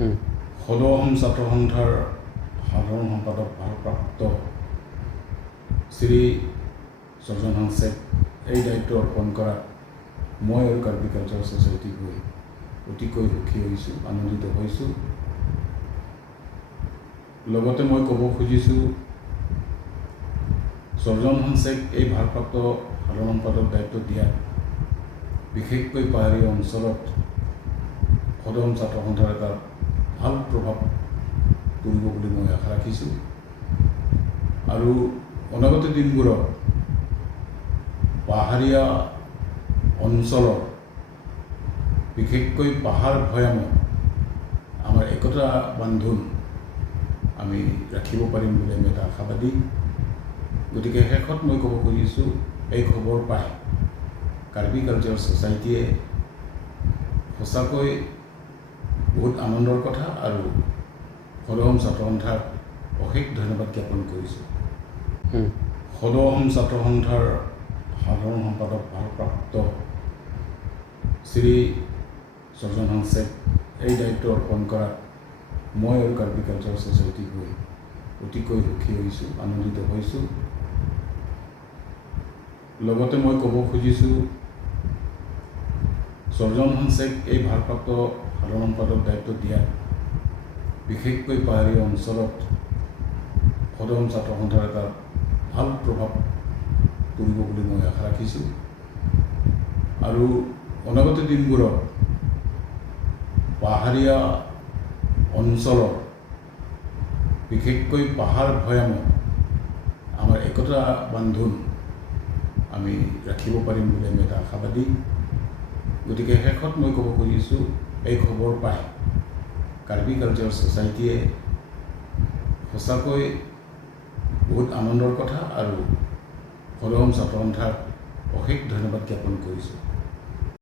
সদৌ অসম ছাত্ৰ সন্থাৰ সাধাৰণ সম্পাদক ভাৰপ্ৰাপ্ত শ্ৰী সৰ্জন হাংছেক এই দায়িত্ব অৰ্পণ কৰাত মই আৰু কাৰ্বি কালচাৰ ছ'চাইটি হৈ অতিকৈ সুখী হৈছোঁ, আনন্দিত হৈছোঁ। লগতে মই ক'ব খুজিছোঁ, সৰ্জন হাংছেক এই ভাৰপ্ৰাপ্ত সাধাৰণ সম্পাদক দায়িত্ব দিয়াত বিশেষকৈ পাহাৰীয়া অঞ্চলত সদৌ অসম ছাত্ৰ সন্থাৰ এটা ভাল প্ৰভাৱ পৰিব বুলি মই আশা ৰাখিছোঁ। আৰু অনাগত দিনবোৰত পাহাৰীয়া অঞ্চলৰ বিশেষকৈ পাহাৰ ভৈয়ামত আমাৰ একতা বান্ধোন আমি ৰাখিব পাৰিম বুলি আমি এটা আশাবাদী। গতিকে শেষত মই ক'ব খুজিছোঁ, এই খবৰ পাই কাৰ্বি কালচাৰ ছ'চাইটিয়ে সঁচাকৈ বহুত আনন্দৰ কথা আৰু সদৌ অসম ছাত্ৰ সন্থাক অশেষ ধন্যবাদ জ্ঞাপন কৰিছোঁ। সদৌ অসম ছাত্ৰ সন্থাৰ সাধাৰণ সম্পাদক ভাৰপ্ৰাপ্ত শ্ৰী সৰ্জন হাংছেক এই দায়িত্ব অৰ্পণ কৰাত মই আৰু কাৰ্বি কালচাৰ ছ'চাইটি হৈ অতিকৈ সুখী হৈছোঁ, আনন্দিত হৈছোঁ। লগতে মই ক'ব খুজিছোঁ, সৰ্জন হাংছেক এই ভাৰপ্ৰাপ্ত সাধাৰণ সম্পাদক দায়িত্ব দিয়াত বিশেষকৈ পাহাৰীয়া অঞ্চলত সদৌ অসম ছাত্ৰ সন্থাৰ এটা ভাল প্ৰভাৱ পৰিব বুলি মই আশা ৰাখিছোঁ। আৰু অনাগত দিনবোৰত পাহাৰীয়া অঞ্চলৰ বিশেষকৈ পাহাৰ ভৈয়ামত আমাৰ একতা বান্ধোন আমি ৰাখিব পাৰিম বুলি আমি এটা আশাবাদী। গতিকে শেষত মই ক'ব খুজিছোঁ, এই খবৰ পাই কাৰ্বি কালচাৰ ছ'চাইটিয়ে সঁচাকৈ বহুত আনন্দৰ কথা আৰু সদৌ অসম ছাত্ৰ সন্থাক অশেষ ধন্যবাদ জ্ঞাপন কৰিছোঁ।